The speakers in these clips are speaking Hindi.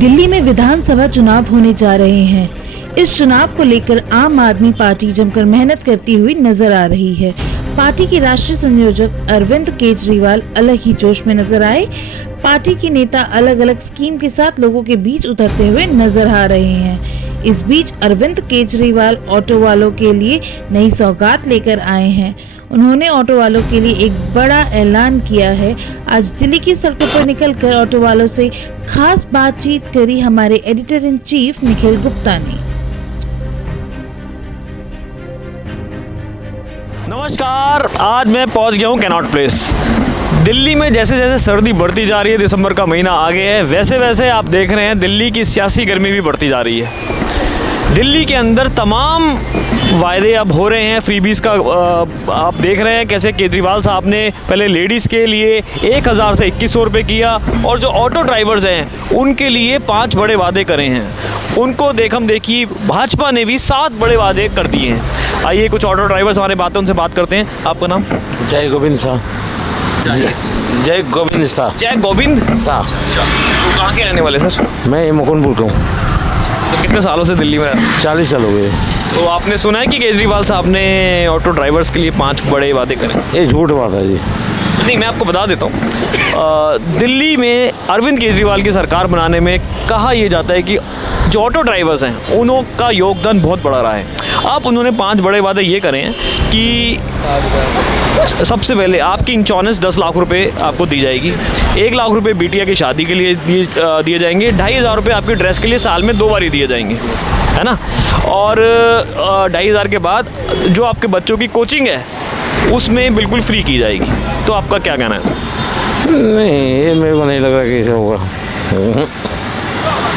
दिल्ली में विधानसभा चुनाव होने जा रहे हैं। इस चुनाव को लेकर आम आदमी पार्टी जमकर मेहनत करती हुई नजर आ रही है। पार्टी के राष्ट्रीय संयोजक अरविंद केजरीवाल अलग ही जोश में नजर आए। पार्टी के नेता अलग अलग स्कीम के साथ लोगों के बीच उतरते हुए नजर आ रहे हैं। इस बीच अरविंद केजरीवाल ऑटो वालों के लिए नई सौगात लेकर आए हैं। उन्होंने ऑटो वालों के लिए एक बड़ा ऐलान किया है। आज दिल्ली की सड़कों पर निकलकर ऑटो वालों से खास बातचीत करी हमारे editor in chief Nikhil Gupta ने। नमस्कार, आज मैं पहुंच गया हूं कैनॉट प्लेस। दिल्ली में जैसे जैसे सर्दी बढ़ती जा रही है, दिसंबर का महीना आ गया है, वैसे वैसे आप देख रहे हैं दिल्ली की सियासी गर्मी भी बढ़ती जा रही है। दिल्ली के अंदर तमाम वायदे अब हो रहे हैं फ्रीबीज़ का। आप देख रहे हैं कैसे केजरीवाल साहब ने पहले लेडीज़ के लिए 1000 से 2100 रुपये किया, और जो ऑटो ड्राइवर्स हैं उनके लिए 5 बड़े वादे करे हैं। उनको देखिए भाजपा ने भी 7 बड़े वादे कर दिए हैं। आइए कुछ ऑटो ड्राइवर्स हमारे बातें उनसे बात करते हैं। आपका नाम? जय गोविंद शाह। जय गोविंद शाह। जय गोविंद शाह। तो कहाँ के रहने वाले सर? मैं मुकुंदपुर का हूँ। तो कितने सालों से दिल्ली में? 40 साल हो गए। तो आपने सुना है कि केजरीवाल साहब ने ऑटो ड्राइवर्स के लिए 5 बड़े वादे करे? ये झूठ बात है जी। नहीं, मैं आपको बता देता हूँ। दिल्ली में अरविंद केजरीवाल की सरकार बनाने में कहा यह जाता है कि जो ऑटो ड्राइवर्स हैं उनका योगदान बहुत बड़ा रहा है। अब उन्होंने 5 बड़े वादे ये करे हैं कि सबसे पहले आपकी इंश्योरेंस 10 लाख रुपए आपको दी जाएगी। 1 लाख रुपए बिटिया की शादी के लिए दिए जाएंगे। 2500 रुपये आपकी ड्रेस के लिए साल में 2 बार ही दिए जाएंगे, है ना। और 2500 के बाद जो आपके बच्चों की कोचिंग है उसमें बिल्कुल फ्री की जाएगी। तो आपका क्या कहना है? नहीं, ये मेरे को नहीं लग रहा कि ऐसा होगा।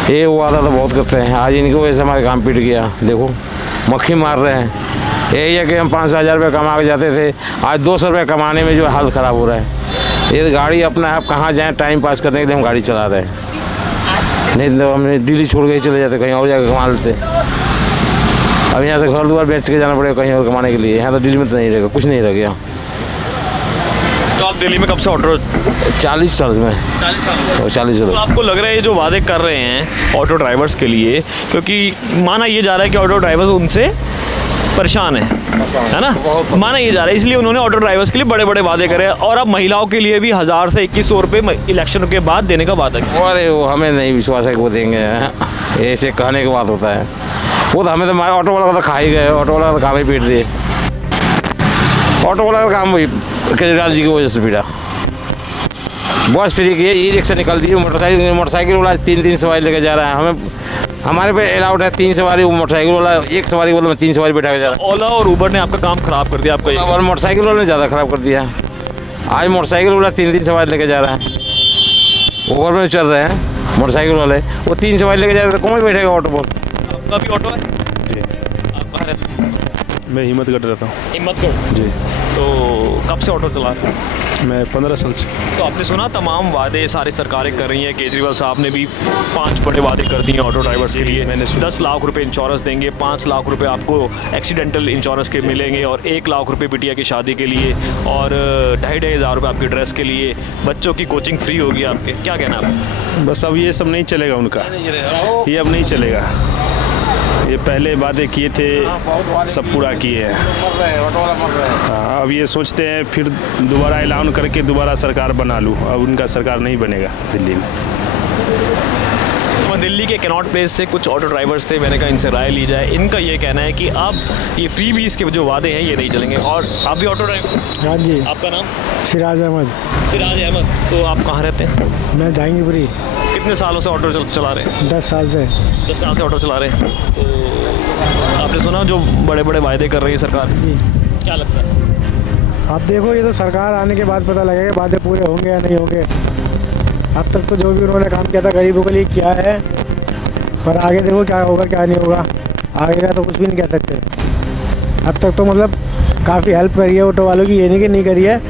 ये वादा तो बहुत करते हैं। आज इनकी वजह से हमारे काम पिट गया। देखो मक्खी मार रहे हैं। यही है कि हम 5,000 रुपये कमा के जाते थे, आज 200 रुपये कमाने में जो हालत ख़राब हो रहा है। ये गाड़ी अपना आप कहाँ जाएँ टाइम पास करने के लिए हम गाड़ी चला रहे हैं। नहीं तो हमने दिल्ली छोड़ के चले जाते, कहीं और जाकर कमा लेते। अब यहाँ से घर द्वार बेच के जाना पड़ेगा कहीं और कमाने के लिए। यहाँ तो दिल्ली में तो नहीं रहेगा, कुछ नहीं रह गया। तो आप दिल्ली में कब से ऑटो? 40 साल में। 40 साल। तो आपको लग रहा है ये जो वादे कर रहे हैं ऑटो ड्राइवर्स के लिए, क्योंकि माना ये जा रहा है कि ऑटो ड्राइवर्स उनसे परेशान है ना, माना ये जा रहा है, इसलिए उन्होंने ऑटो ड्राइवर्स के लिए बड़े बड़े वादे करे। और अब महिलाओं के लिए भी 1000 से 2100 रुपये इलेक्शन के बाद देने का वादा किया। अरे वो हमें नहीं विश्वास है कि वो देंगे। ऐसे कहने की बात होता है। वो तो हमें तो हमारे ऑटो वाला का तो खा ही गए। ऑटो वाला का काम ही पीट दिए। ऑटो वाला का काम वही केजरीवाल जी की वजह से पीटा। बस फ्री की, ई रिक्शा निकल दी। मोटरसाइकिल वाला 3-3 सवारी लेके जा रहा है। हमारे पे अलाउड है 3 सवारी। वो मोटरसाइकिल वाला 1 सवारी बोला मैं 3 सवारी बैठा के जा रहा हूँ। ओला और उबर ने आपका काम खराब कर दिया। आपका और मोटरसाइकिल वाले ने ज़्यादा खराब कर दिया। आज मोटरसाइकिल वाला 3-3 सवारी लेके जा रहा है। उबर में चल रहे हैं मोटरसाइकिल वाले, वो 3 सवारी लेके जा रहे हैं तो कौन बैठेगा ऑटो पर? आपका भी ऑटो है जी? आप कहाँ रहते हैं? मैं हिम्मतगढ़ रहता हूँ। हिम्मतगढ़ जी। तो कब से ऑटो चला रहे हैं? मैं 15 साल से। तो आपने सुना तमाम वादे सारी सरकारें कर रही हैं। केजरीवाल साहब ने भी 5 बड़े वादे कर दिए ऑटो ड्राइवर्स के लिए। मैंने 10 लाख रुपए इंश्योरेंस देंगे, 5 लाख रुपए आपको एक्सीडेंटल इंश्योरेंस के मिलेंगे, और 1 लाख रुपए बिटिया की शादी के लिए, और 2,500 रुपये आपकी ड्रेस के लिए, बच्चों की कोचिंग फ्री होगी आपके। क्या कहना है? बस अब ये सब नहीं चलेगा उनका, ये अब नहीं चलेगा। ये पहले वादे किए थे सब पूरा किए हैं। हाँ, अब ये सोचते हैं फिर दोबारा ऐलान करके दोबारा सरकार बना लूँ। अब उनका सरकार नहीं बनेगा दिल्ली में। तो दिल्ली के कैनॉट प्लेस से कुछ ऑटो ड्राइवर्स थे, मैंने कहा इनसे राय ली जाए। इनका ये कहना है कि अब ये फ्री बीस के जो वादे हैं ये नहीं चलेंगे। और आप भी ऑटो ड्राइवर? हाँ जी। आपका नाम? सिराज अहमद। सिराज अहमद। तो आप कहाँ रहते हैं? मैं जहांगीरपुरी। कितने सालों से ऑटो चला रहे हैं? 10 साल से। 10 साल से ऑटो चला रहे हैं। तो आपने सुना जो बड़े बड़े वायदे कर रही है सरकार, क्या लगता है? अब देखो, ये तो सरकार आने के बाद पता लगेगा वादे पूरे होंगे या नहीं होंगे। अब तक तो जो भी उन्होंने काम किया था गरीबों के लिए किया है, पर आगे देखो क्या होगा क्या नहीं होगा। आगे का तो कुछ भी नहीं कह सकते। अब तक तो मतलब काफ़ी हेल्प करी है ऑटो वालों की, ये नहीं कि नहीं करी है।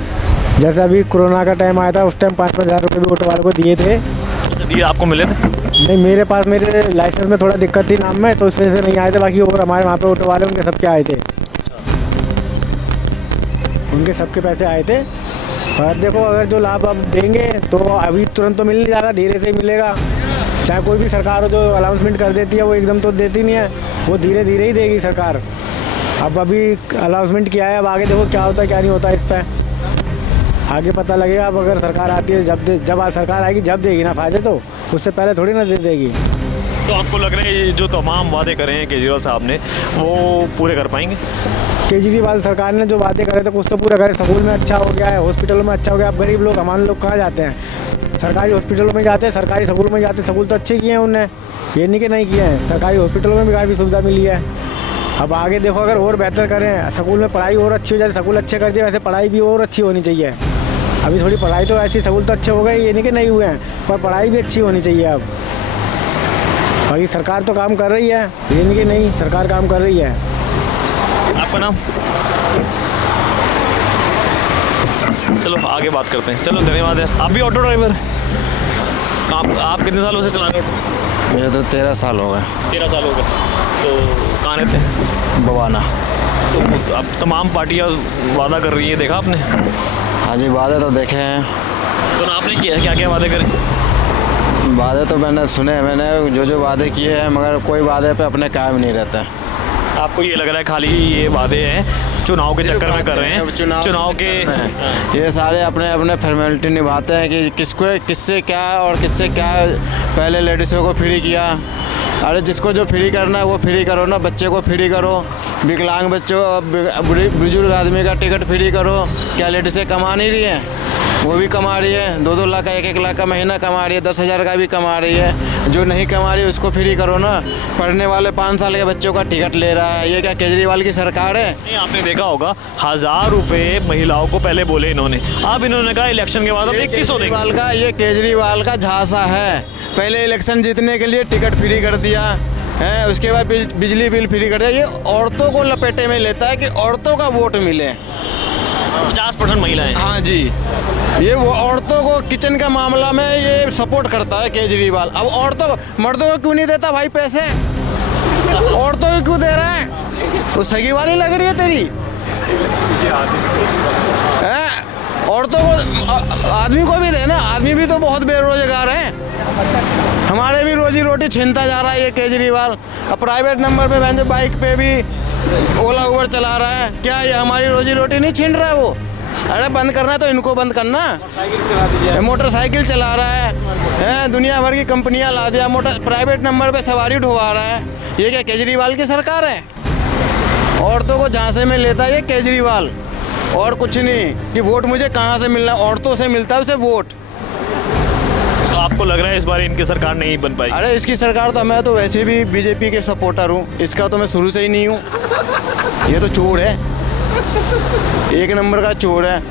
जैसे अभी कोरोना का टाइम आया था, उस टाइम 5-5 हज़ार रुपये भी ऑटो वालों को दिए थे। दिए आपको मिले थे? नहीं, मेरे पास मेरे लाइसेंस में थोड़ा दिक्कत थी नाम में, तो उस वजह से नहीं आए थे। बाकी और हमारे वहाँ पे ऑटो वाले उनके सबके आए थे। उनके सबके पैसे आए थे। पर देखो, अगर जो लाभ अब देंगे तो अभी तुरंत तो मिल नहीं जाएगा, धीरे से मिलेगा। चाहे कोई भी सरकार हो जो अनाउंसमेंट कर देती है वो एकदम तो देती नहीं है, वो धीरे धीरे ही देगी सरकार। अब अभी अनाउंसमेंट किया है, अब आगे देखो क्या होता है क्या नहीं होता है, इस पर आगे पता लगेगा। अब अगर सरकार आती है जब आज सरकार आएगी जब देगी ना फ़ायदे, तो उससे पहले थोड़ी ना दे देगी। तो आपको लग रहा है ये जो तमाम वादे करे हैं केजरीवाल साहब ने वो पूरे कर पाएंगे? केजरीवाल सरकार ने जो वादे करे थे कुछ तो पूरा करे। स्कूल में अच्छा हो गया है, हॉस्पिटलों में अच्छा हो गया। अब गरीब लोग हमारे लोग कहाँ जाते हैं? सरकारी हॉस्पिटलों में जाते हैं, सरकारी स्कूल में जाते हैं। स्कूल तो अच्छे किए हैं उनने, ये नहीं कि नहीं किए हैं। सरकारी हॉस्पिटलों में भी काफ़ी सुविधा मिली है। अब आगे देखो अगर और बेहतर करें, स्कूल में पढ़ाई और अच्छी हो जाए, स्कूल अच्छे कर दिए, वैसे पढ़ाई भी और अच्छी होनी चाहिए। अभी थोड़ी पढ़ाई तो ऐसी, स्कूल तो अच्छे हो गए, ये नहीं कि नहीं हुए हैं, पर पढ़ाई भी अच्छी होनी चाहिए। अब बाकी सरकार तो काम कर रही है, ये नहीं कि नहीं, सरकार काम कर रही है। आपका नाम? चलो आगे बात करते हैं। चलो धन्यवाद है। आप भी ऑटो ड्राइवर? आप कितने सालों से चला रहे हो? मुझे तो 13 साल हो गए। 13 साल हो गए। तो कहाँ रहते हैं? बवाना। तो अब तमाम पार्टियाँ वादा कर रही है, देखा आपने? हाँ जी, वादे तो देखे हैं। तो ना आपने क्या क्या वादे करे? वादे तो मैंने सुने, मैंने जो वादे किए हैं, मगर कोई वादे पे अपने कायम नहीं रहता। आपको ये लग रहा है खाली ये वादे हैं चुनाव के चक्कर में कर रहे हैं? चुनाव के ये सारे अपने अपने फॉर्मेलिटी निभाते हैं कि किससे क्या और किससे क्या। पहले लेडीज़ों को फ्री किया, अरे जिसको जो फ्री करना है वो फ्री करो ना। बच्चे को फ्री करो, विकलांग बच्चों, बुजुर्ग आदमी का टिकट फ्री करो। क्या लेडीज़ें कमा नहीं रही हैं? वो भी कमा रही है, 2-2 लाख का 1-1 लाख का महीना कमा रही है, 10,000 का भी कमा रही है। जो नहीं कमा रही है उसको फ्री करो ना। पढ़ने वाले 5 साल के बच्चों का टिकट ले रहा है, ये क्या केजरीवाल की सरकार है? नहीं, आपने देखा होगा 1000 रुपये महिलाओं को पहले बोले इन्होंने, अब इन्होंने कहा इलेक्शन के बाद अब 2100 देंगे। ये केजरीवाल का झांसा है। पहले इलेक्शन जीतने के लिए टिकट फ्री कर दिया है, उसके बाद बिजली बिल फ्री कर दिया। ये औरतों को लपेटे में लेता है कि औरतों का वोट मिले। 50% महिलाएं। हाँ जी, ये वो औरतों को किचन का मामला में ये सपोर्ट करता है केजरीवाल। अब औरतों को, मर्दों को क्यों नहीं देता भाई पैसे? औरतों को क्यों दे रहा है? वो सगी वाली लग रही है तेरी। औरतों को, आदमी को भी देना। आदमी भी तो बहुत बेरोजगार है, हमारे भी रोजी रोटी छीनता जा रहा है ये केजरीवाल। अब प्राइवेट नंबर पे बहन जो बाइक पे भी ओला उबर चला रहा है, क्या ये हमारी रोजी रोटी नहीं छीन रहा है वो? अरे बंद करना है तो इनको बंद करना। मोटरसाइकिल चला रहा है, दुनिया भर की कंपनियां ला दिया, प्राइवेट नंबर पे सवारी ढुआ रहा है। ये क्या केजरीवाल की सरकार है? औरतों को झांसे में लेता है ये केजरीवाल, और कुछ नहीं। कि वोट मुझे कहाँ से मिलना, औरतों से मिलता है उसे वोट। तो आपको लग रहा है इस बार इनकी सरकार नहीं बन पाई? अरे इसकी सरकार तो, मैं तो वैसे भी बीजेपी के सपोर्टर हूँ, इसका तो मैं शुरू से ही नहीं हूँ। ये तो चोर है, 1 नंबर का चोर है।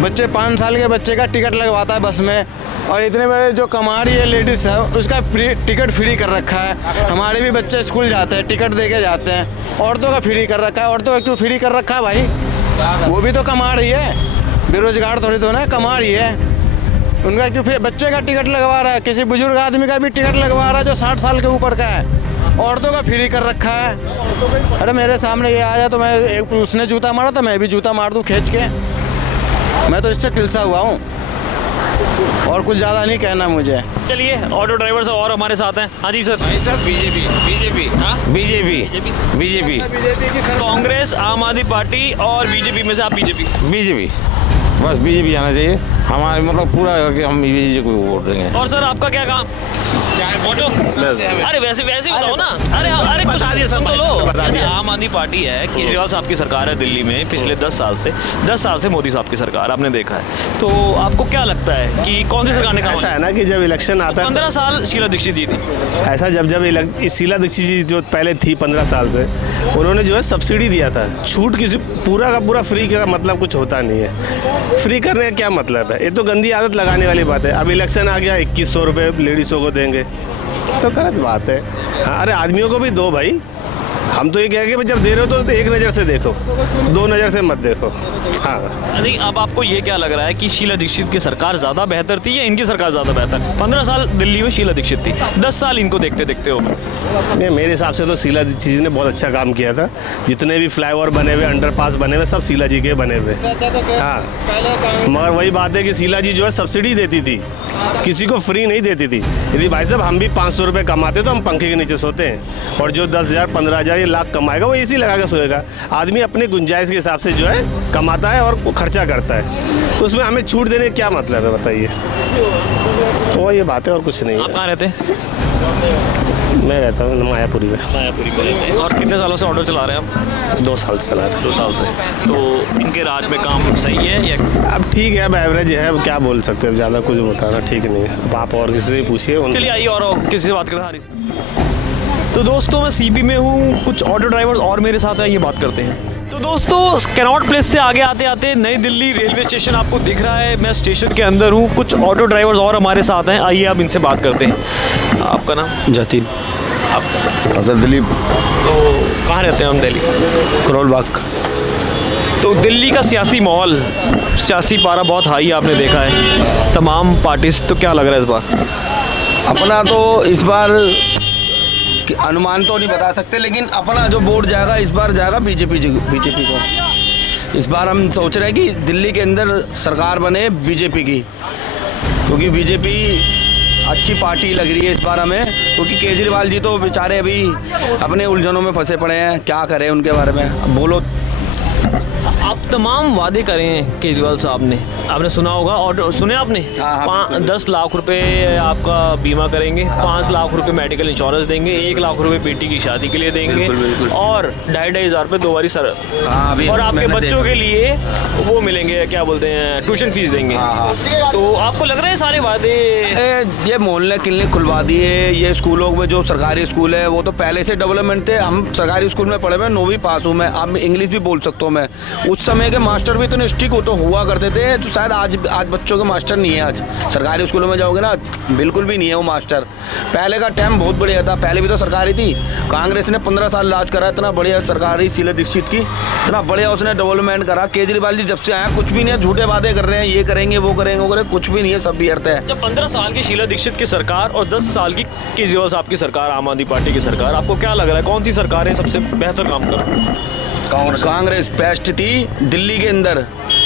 बच्चे 5 साल के बच्चे का टिकट लगवाता है बस में, और इतने बड़े जो कमा रही है लेडीज़ है उसका टिकट फ्री कर रखा है। हमारे भी बच्चे स्कूल जाते हैं, टिकट दे के जाते हैं। औरतों का फ्री कर रखा है। औरतों का क्यों फ्री कर रखा है भाई? वो भी तो कमा रही है, बेरोजगार थोड़ी तो ना, कमा रही है। उनका क्यों फिर बच्चे का टिकट लगवा रहा है? किसी बुजुर्ग आदमी का भी टिकट लगवा रहा है जो 60 साल के ऊपर का है। औरतों का फ्री कर रखा है। अरे मेरे सामने ये आया तो मैं उसने जूता मारा था, मैं भी जूता मार दूं खींच के। मैं तो इससे किलसा हुआ हूँ, और कुछ ज़्यादा नहीं कहना मुझे। चलिए ऑटो ड्राइवर से और हमारे साथ हैं। हाँ जी सर। भाई साहब बीजेपी कांग्रेस, आम आदमी पार्टी और बीजेपी में से आप बीजेपी? बस बीजेपी आना चाहिए हमारे, मतलब पूरा कि हम बीजेपी को वोट देंगे। और सर आपका क्या काम? ऑटो? अरे वैसे बताओ ना। अरे कुछ सुन तो लो। जैसे आम आदमी पार्टी है, केजरीवाल साहब की सरकार है दिल्ली में पिछले 10 साल से मोदी साहब की सरकार आपने देखा है, तो आपको क्या लगता है कि कौन सी सरकार ने काम? ऐसा है ना कि जब इलेक्शन आता है, 15 साल शीला दीक्षित जी थी। ऐसा जब शीला दीक्षित जी जो पहले थी 15 साल से, उन्होंने जो है सब्सिडी दिया था, छूट किसी पूरा का पूरा फ्री का मतलब कुछ होता नहीं है। फ्री करने का क्या मतलब है? ये तो गंदी आदत लगाने वाली बात है। अब इलेक्शन आ गया, 2100 रुपये लेडीज़ों को देंगे, तो गलत बात है। हाँ, अरे आदमियों को भी दो भाई। हम तो ये कहेंगे जब दे रहे हो तो एक नज़र से देखो, 2 नज़र से मत देखो। हाँ। अरे अब आपको ये क्या लग रहा है कि शीला दीक्षित की सरकार ज़्यादा बेहतर थी या इनकी सरकार ज़्यादा बेहतर? 15 साल दिल्ली में शीला दीक्षित थी, 10 साल इनको देखते देखते हो गए। नहीं, मेरे हिसाब से तो शीला दीक्षित जी ने बहुत अच्छा काम किया था। जितने भी फ्लाईओवर बने हुए, अंडरपास बने हुए, सब शीला जी के बने हुए। हाँ, मगर वही बात है कि शीला जी जो है सब्सिडी देती थी, किसी को फ्री नहीं देती थी। यदि भाई साहब हम भी 500 रुपये कमाते तो हम पंखे के नीचे सोते हैं, और जो 10,000 15,000 या लाख कमाएगा वो एसी लगा के सोएगा। आदमी अपने गुंजाइश के हिसाब से जो है कमाता है और वो खर्चा करता है, उसमें हमें छूट देने का क्या मतलब है बताइए? वो ये बात है और कुछ नहीं आप है। कहाँ रहते हैं? मैं रहता हूँ मायापुरी में। मायापुरी में रहते हैं। और कितने सालों से ऑटो चला रहे हैं आप? 2 साल से चला रहे हैं। 2 साल से। तो इनके राज में काम सही है या? अब ठीक है, अब एवरेज है, अब क्या बोल सकते हैं, ज़्यादा कुछ बताना ठीक नहीं है। अब आप और किसी से पूछिए। चलिए आइए और किसी से बात करते हैं। तो दोस्तों मैं सीपी में हूँ, कुछ ऑटो ड्राइवर्स और मेरे साथ हैं, ये बात करते हैं। तो दोस्तों कैनॉट प्लेस से आगे आते आते नई दिल्ली रेलवे स्टेशन आपको दिख रहा है। मैं स्टेशन के अंदर हूँ, कुछ ऑटो ड्राइवर्स और हमारे साथ हैं, आइए आप इनसे बात करते हैं। आपका नाम? जतिन। असद दिलीप। तो कहाँ रहते हैं हम? दिल्ली करोल बाग। तो दिल्ली का सियासी माहौल, सियासी पारा बहुत हाई आपने देखा है, तमाम पार्टीज, तो क्या लग रहा है इस बार? अपना तो इस बार अनुमान तो नहीं बता सकते, लेकिन अपना जो वोट जाएगा इस बार जाएगा बीजेपी को। इस बार हम सोच रहे हैं कि दिल्ली के अंदर सरकार बने बीजेपी की, क्योंकि बीजेपी अच्छी पार्टी लग रही है इस बार हमें। क्योंकि केजरीवाल जी तो बेचारे अभी अपने उलझनों में फंसे पड़े हैं, क्या करें उनके बारे में, अब बोलो। आप तमाम वादे करे हैं केजरीवाल साहब ने, आपने सुना होगा, और सुने आपने? हाँ, 10 लाख रुपए आपका बीमा करेंगे, 5 लाख रुपए मेडिकल इंश्योरेंस देंगे, 1 लाख रुपए बेटी की शादी के लिए देंगे, और 2,500 रुपए 2 बारी सर, और आपके बच्चों के लिए वो मिलेंगे, क्या बोलते हैं, ट्यूशन फीस देंगे। तो आपको लग रहा है सारे वादे? ये मोहल्ले क्लिनिक खुलवा दिए, ये स्कूलों में जो सरकारी स्कूल है वो तो पहले से डेवलपमेंट थे। हम सरकारी स्कूल में पढ़े हुए, 9वीं पास हूँ मैं, अब इंग्लिश भी बोल सकता हूँ मैं। उस समय के मास्टर भी इतने स्ट्रिक्ट तो हुआ करते थे, तो शायद आज बच्चों के मास्टर नहीं है। आज सरकारी स्कूलों में जाओगे ना, बिल्कुल भी नहीं है वो मास्टर। पहले का टाइम बहुत बढ़िया था, पहले भी तो सरकारी थी। कांग्रेस ने 15 साल राज करा, इतना बढ़िया सरकारी शीला दीक्षित की, इतना बढ़िया उसने डेवलपमेंट करा। केजरीवाल जी जब से आया कुछ भी नहीं है, झूठे वादे कर रहे हैं, ये करेंगे वो करेंगे वो करेंगे, कुछ भी नहीं है, सब व्यर्थ है। जब 15 साल की शीला दीक्षित की सरकार और 10 साल की केजरीवाल साहब की सरकार, आम आदमी पार्टी की सरकार, आपको क्या लग रहा है कौन सी सरकार है सबसे बेहतर काम कर रही है? कांग्रेस बेस्ट थी दिल्ली के अंदर,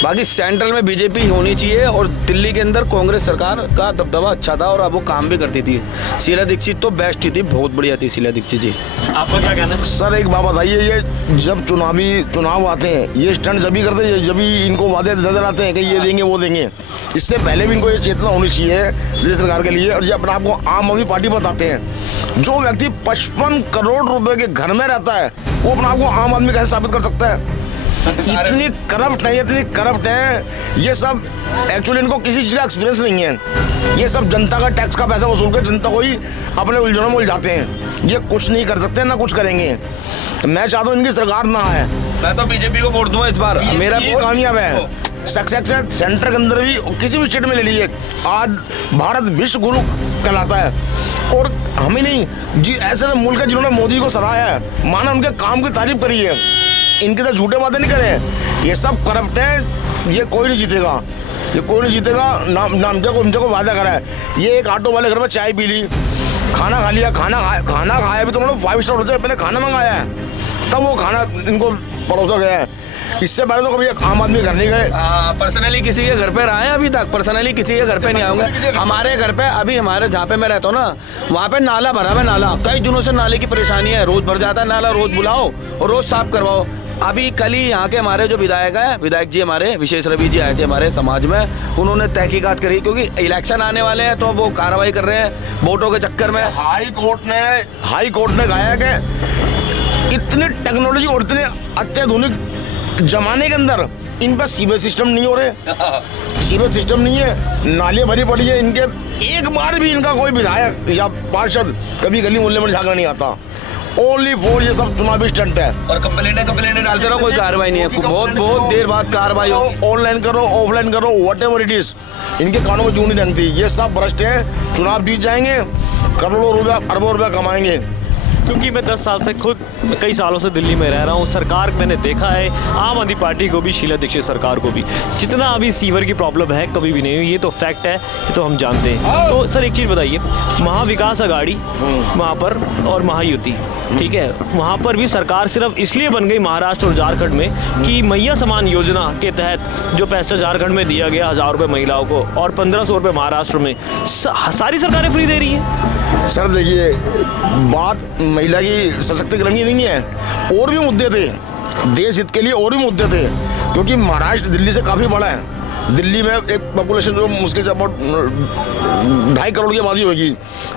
बाकी सेंट्रल में बीजेपी होनी चाहिए, और दिल्ली के अंदर कांग्रेस सरकार का दबदबा अच्छा था और अब वो काम भी करती थी। शीला दीक्षित तो बेस्ट ही थी, बहुत बढ़िया थी शीला दीक्षित जी। आपका क्या कहना है? सर एक बात बताइए, ये जब चुनाव आते हैं, ये स्टंट जब भी करते हैं, जब भी इनको वादे नजर आते हैं कि ये देंगे वो देंगे, इससे पहले भी इनको ये चेतना होनी चाहिए दिल्ली सरकार के लिए। और ये अपने आप को आम आदमी पार्टी बताते हैं, जो व्यक्ति 55 करोड़ रुपए के घर में रहता है वो अपने आप को आम आदमी कैसे साबित कर सकता है? इतनी करप्ट है ये सब। एक्चुअली इनको किसी चीज़ का एक्सपीरियंस नहीं है, ये सब जनता का टैक्स का पैसा वसूल कर जनता को ही अपने उलझनों में उलझाते हैं। ये कुछ नहीं कर सकते, ना कुछ करेंगे। मैं चाहता हूँ इनकी सरकार ना आए। मैं तो बीजेपी को वोट दूंगा इस बार, मेरा ये कामयाब है। सक्सेस है सेंटर के अंदर भी, किसी भी स्टेट में ले लीजिए, आज भारत विश्व गुरु कहलाता है। और हम ही नहीं जी, ऐसे मुल्क है जिन्होंने मोदी को सराहा है, माना उनके काम की तारीफ करी है। इनके तो झूठे बातें नहीं करें, ये सब करप्ट है, ये कोई नहीं जीतेगा, ये कोई नहीं जीतेगा। नाम को वादा करा है। ये एक ऑटो वाले घर में चाय पी ली, खाना खा लिया, खाना खाया भी तो उन्होंने 5 स्टार होटल से पहले खाना मंगाया है, तब वो खाना इनको परोसा गया है। इससे पहले तो कभी एक आम आदमी घर नहीं गए। पर्सनली किसी के घर पे रहे हैं अभी तक, पर्सनली किसी के घर पे नहीं आऊंगे। हमारे घर पे अभी, हमारे जहाँ पे मैं रहता हूँ ना, वहाँ पे नाला भरा है, नाला कई दिनों से नाले की परेशानी है, रोज भर जाता है नाला, रोज बुलाओ और रोज साफ करवाओ। अभी कल ही यहाँ के हमारे जो विधायक जी हमारे विशेष रवि जी आए थे हमारे समाज में, उन्होंने तहकीकात करी, क्योंकि इलेक्शन आने वाले हैं तो वो कार्रवाई कर रहे हैं वोटों के चक्कर में। हाई कोर्ट ने कहा कि इतनी टेक्नोलॉजी और इतने अत्याधुनिक जमाने के अंदर इन पर सीवेज सिस्टम नहीं हो रहे, सीवेज सिस्टम नहीं है, नालियाँ भरी पड़ी है इनके। एक बार भी इनका कोई विधायक या पार्षद कभी गली मोहल्ले में झांकना नहीं आता। ओनली फॉर ये सब चुनावी स्टंट है। और कंप्लेंट डालते रहो, कोई कार्रवाई नहीं है, बहुत देर बाद कार्रवाई हो। ऑनलाइन करो, ऑफलाइन करो, वट एवर इट इज, इनके कानों में जूं नहीं रंगती। ये सब भ्रष्ट है, चुनाव जीत जाएंगे, करोड़ों रुपया अरबों रुपया कमाएंगे, क्योंकि मैं 10 साल से खुद कई सालों से दिल्ली में रह रहा हूँ। सरकार मैंने देखा है, आम आदमी पार्टी को भी, शीला दीक्षित सरकार को भी, जितना अभी सीवर की प्रॉब्लम है कभी भी नहीं हुई, ये तो फैक्ट है, ये तो हम जानते हैं। तो सर एक चीज़ बताइए, महाविकास अघाड़ी वहाँ पर और महायुति, ठीक है, वहाँ पर भी सरकार सिर्फ इसलिए बन गई महाराष्ट्र और झारखंड में कि मैया समान योजना के तहत जो पैसा झारखंड में दिया गया 1000 रुपये महिलाओं को और 1500 रुपये महाराष्ट्र में, सारी सरकारें फ्री दे रही हैं। सर देखिए, बात महिला की सशक्तिकरण की नहीं है, और भी मुद्दे थे देश हित के लिए, और भी मुद्दे थे, क्योंकि महाराष्ट्र दिल्ली से काफ़ी बड़ा है। दिल्ली में एक पॉपुलेशन जो मुश्किल से अबाउट 2.5 करोड़ की आबादी होगी,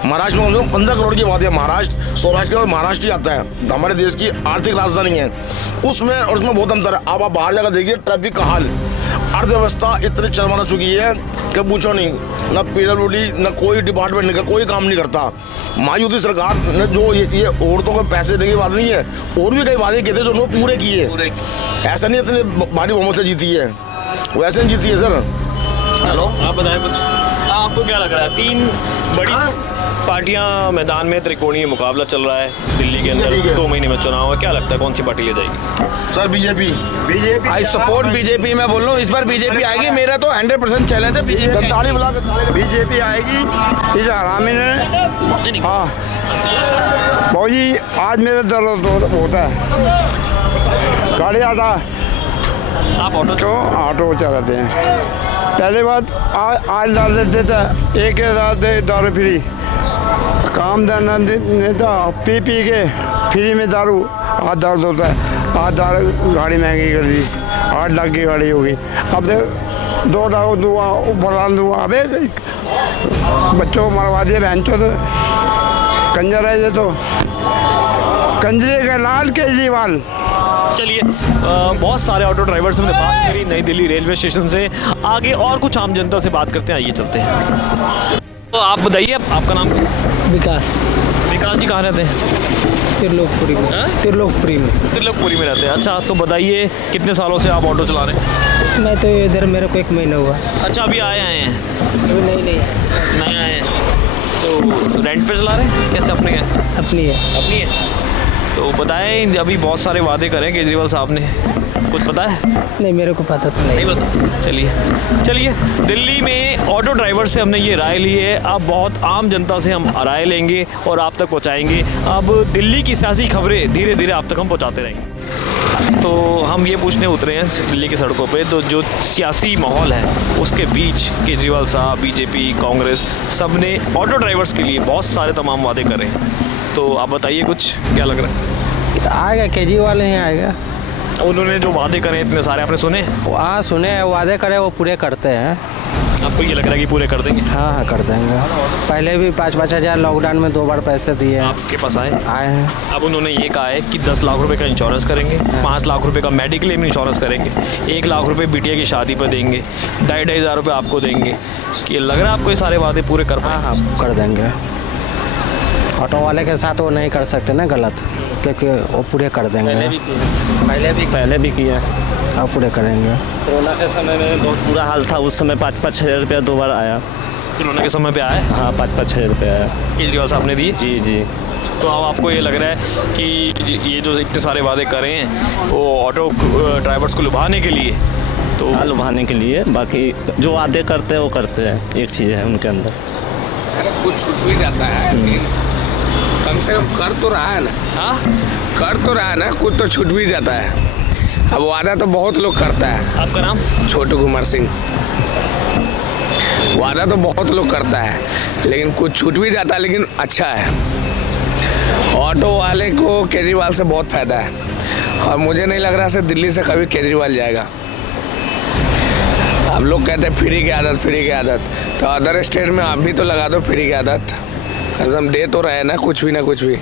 महाराष्ट्र में 15 करोड़ की आबादी है। महाराष्ट्र सौराष्ट्र के बाद महाराष्ट्र ही आता है, हमारे देश की आर्थिक राजधानी है, उसमें और उसमें बहुत अंतर है। अब आप बाहर जाकर देखिए ट्रैफिक का हाल, अर्थव्यवस्था इतनी चरमरा चुकी है कि पूछो नहीं, ना PWD ना कोई डिपार्टमेंट नहीं, कोई काम नहीं करता। महायुति सरकार ने जो ये औरतों को पैसे देने की बात नहीं है, और भी कई वादे किए थे जो उन्होंने पूरे किए। ऐसा नहीं इतने भारी बहुमत से जीती है, वैसे नहीं जीती है सर। हेलो, आप बताएं कुछ, आपको क्या लग रहा है? 3 बड़ी पार्टियां मैदान में, त्रिकोणीय मुकाबला चल रहा है दिल्ली के अंदर, 2 महीने में चुनाव है, क्या लगता है कौन सी पार्टी ले जाएगी? Sir BJP I support BJP. मैं बोल रहा हूँ इस बार बीजेपी आएगी, मेरा तो 100% चैलेंज है बीजेपी आएगी। इस हरामी ने, हाँ भाजी, आज मेरे दर्द होता है, गाड़ी आता, आप ऑटो क्यों ऑटो चलाते हैं? पहले बात आज डाल देते थे, एक रात दारू फ्री, काम धंधा नहीं था, पी के फ्री में दारू, आज दर्द होता है। आज दारू गाड़ी महंगी कर दी, 8 लाख की गाड़ी होगी, अब देख 2 लाख दूंगा, ऊपर दूंगा, अबे बच्चों को मरवा दिए बहन चो, तो कंजर है ये तो, कंजरे का लाल केजरीवाल। चलिए, बहुत सारे ऑटो ड्राइवर से हमने बात करी नई दिल्ली रेलवे स्टेशन से, आगे और कुछ आम जनता से बात करते हैं, आइए चलते हैं। तो आप बताइए, आपका नाम? विकास। विकास जी कहाँ रहते हैं? त्रिलोकपुरी में। त्रिलोकपुरी में। त्रिलोकपुरी में रहते हैं, अच्छा। तो बताइए कितने सालों से आप ऑटो चला रहे हैं? मैं तो इधर, मेरे को 1 महीना हुआ। अच्छा, अभी आए हैं? अभी नहीं आए हैं। तो रेंट पे चला रहे हैं, कैसे अपने हैं? अपनी है। तो बताएं, अभी बहुत सारे वादे करें केजरीवाल साहब ने, कुछ पता है? नहीं, मेरे को पता तो नहीं पता। चलिए, दिल्ली में ऑटो ड्राइवर से हमने ये राय ली है, अब बहुत आम जनता से हम राय लेंगे और आप तक पहुंचाएंगे। अब दिल्ली की सियासी खबरें धीरे धीरे आप तक हम पहुंचाते रहेंगे। तो हम ये पूछने उतरे हैं दिल्ली की सड़कों पे, तो जो सियासी माहौल है उसके बीच केजरीवाल साहब, बीजेपी, कांग्रेस, सब ने ऑटो ड्राइवर्स के लिए बहुत सारे तमाम वादे करे हैं। तो आप बताइए कुछ, क्या लग रहा है? आएगा केजरीवाल, नहीं आएगा। उन्होंने जो वादे करे इतने सारे, आपने सुने? हाँ सुने, वादे करे वो पूरे करते हैं। आपको ये लग रहा है कि पूरे कर देंगे? हाँ कर देंगे। पहले भी 5-5 हज़ार लॉकडाउन में 2 बार पैसे दिए हैं। आपके पास आए हैं। अब उन्होंने ये कहा है कि 10 लाख रुपए का इंश्योरेंस करेंगे, 5 लाख रुपए का मेडिक्लेम इंश्योरेंस करेंगे, 1 लाख रुपए बिटिया की शादी पर देंगे, 2,500 हज़ार रुपये आपको देंगे। कि लग रहा है आपको ये सारे वादे पूरे कर पाए? हाँ कर देंगे। ऑटो वाले के साथ वो नहीं कर सकते ना गलत, क्योंकि वो पूरे कर देंगे। पहले भी किया, अब पूरे करेंगे। कोरोना के समय में बहुत बुरा हाल था, उस समय 5-5 हज़ार रुपया 2 बार आया। कोरोना के समय पे आया? हाँ 5-5 हज़ार रुपया आया, केजरीवाल साहब ने दिए। जी। तो अब आपको ये लग रहा है कि ये जो इतने सारे वादे कर रहे हैं वो ऑटो ड्राइवर्स को लुभाने के लिए, तो लुभाने के लिए, बाकी जो वादे करते हैं वो करते हैं, एक चीज़ है उनके अंदर। अरे कुछ छूट भी जाता है, कम से कम कर तो रहा है ना। हाँ कर तो रहा है ना, कुछ तो छूट भी जाता है। अब वादा तो बहुत लोग करता है। आपका नाम? छोटू कुमार सिंह। वादा तो बहुत लोग करता है, लेकिन कुछ छूट भी जाता है, लेकिन अच्छा है। ऑटो वाले को केजरीवाल से बहुत फायदा है, और मुझे नहीं लग रहा है दिल्ली से कभी केजरीवाल जाएगा। अब लोग कहते हैं फ्री की आदत, तो अदर स्टेट में आप भी तो लगा दो फ्री की आदत, हम दे तो रहे ना कुछ भी।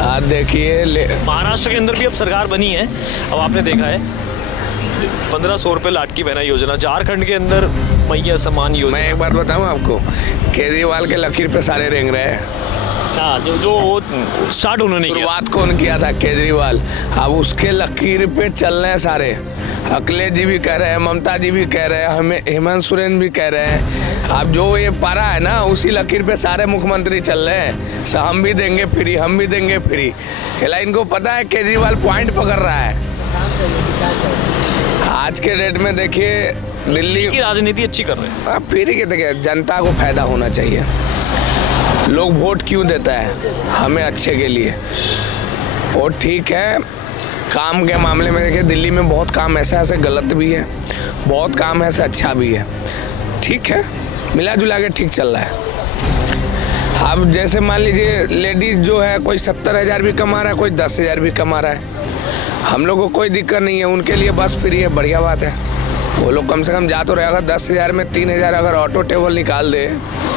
आज देखिए महाराष्ट्र के अंदर भी अब सरकार बनी है, अब आपने देखा है 1500 रुपये लाटकी बहना योजना, झारखंड के अंदर मैया समान योजना। मैं एक बात बताऊं आपको, केजरीवाल के लकीर पे सारे रेंग रहे हैं। हाँ, जो वो स्टार्ट उन्होंने किया। शुरुआत कौन किया था? केजरीवाल। अब उसके लकीर पे चल रहे हैं सारे। अखिलेश जी भी कह रहे हैं, ममता जी भी कह रहे हैं, हमें हेमंत सोरेन भी कह रहे हैं। अब जो ये पारा है ना, उसी लकीर पे सारे मुख्यमंत्री चल रहे हैं। हम भी देंगे फ्री, हम भी देंगे फ्री। खेला इनको पता है केजरीवाल पॉइंट पकड़ रहा है। आज के डेट में देखिए दिल्ली की राजनीति अच्छी कर रहे हैं। अब फ्री के देखिए, जनता को फायदा होना चाहिए। लोग वोट क्यों देता है? हमें अच्छे के लिए। और ठीक है, काम के मामले में देखिए दिल्ली में बहुत काम ऐसा ऐसे गलत भी है, बहुत काम ऐसा अच्छा भी है। ठीक है, मिला जुला के ठीक चल रहा है। अब जैसे मान लीजिए लेडीज जो है, कोई 70,000 भी कमा रहा है, कोई 10,000 भी कमा रहा है। हम लोग को कोई दिक्कत नहीं है, उनके लिए बस फ्री है, बढ़िया बात है। वो लोग कम से कम जा तो रहे। अगर 10,000 में 3,000 अगर ऑटो टेबल निकाल दे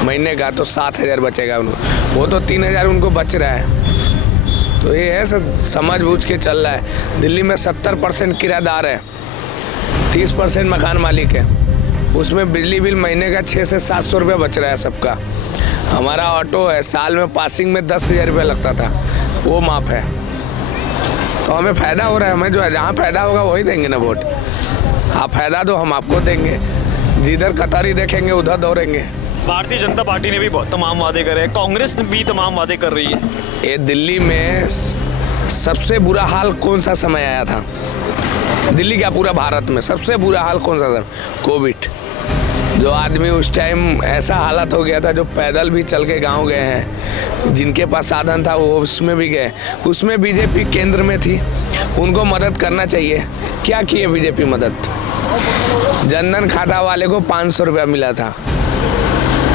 महीने का, तो 7,000 बचेगा उनको। वो तो 3,000 उनको बच रहा है। तो ये है समझ बूझ के चल रहा है। दिल्ली में 70% किराएदार है, 30% मकान मालिक है। उसमें बिजली बिल महीने का 600 से 700 रुपये बच रहा है सबका। हमारा ऑटो है, साल में पासिंग में 10,000 रुपये लगता था, वो माफ है। तो हमें फ़ायदा हो रहा है। हमें जो है जहाँ फ़ायदा होगा वही देंगे ना वोट। आप फ़ायदा दो, हम आपको देंगे। जिधर कतारी देखेंगे उधर दौड़ेंगे। भारतीय जनता पार्टी ने भी बहुत तमाम वादे करे, कांग्रेस भी तमाम वादे कर रही है। ये दिल्ली में सबसे बुरा हाल कौन सा समय आया था? दिल्ली क्या पूरा भारत में सबसे बुरा हाल कौन सा था? कोविड। जो आदमी उस टाइम ऐसा हालत हो गया था, जो पैदल भी चल के गाँव गए हैं, जिनके पास साधन था वो उसमें भी गए। उसमें बीजेपी केंद्र में थी, उनको मदद करना चाहिए। क्या किए बीजेपी मदद? जनधन खाता वाले को 500 रुपया मिला था।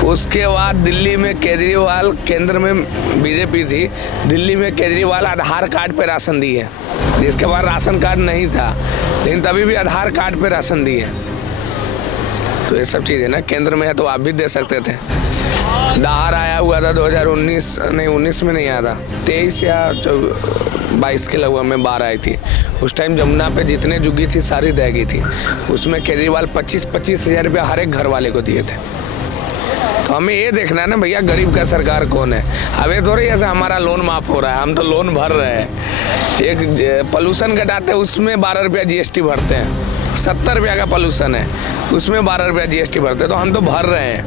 उसके बाद दिल्ली में केजरीवाल, केंद्र में बीजेपी थी, दिल्ली में केजरीवाल आधार कार्ड पे राशन दिए, जिसके बाद राशन कार्ड नहीं था, लेकिन तभी भी आधार कार्ड पे राशन दिए। तो ये सब चीज़ें ना केंद्र में है, तो आप भी दे सकते थे। दाहर आया हुआ था 2019 में नहीं आया था, 23 या 22 के लगभग में बाढ़ आई थी। उस टाइम जमुना पे जितने जुगी थी सारी दह गई थी। उसमें केजरीवाल 25-25 हज़ार रुपया हर एक घर वाले को दिए थे। तो हमें ये देखना है ना भैया, गरीब का सरकार कौन है। अब ये थोड़ी ऐसा हमारा लोन माफ़ हो रहा है, हम तो लोन भर रहे हैं। एक पोल्यूशन घटाते हैं, उसमें 12 रुपया GST भरते हैं। 70 रुपया का पोल्यूशन है, उसमें 12 रुपया GST भरते हैं। तो हम तो भर रहे हैं,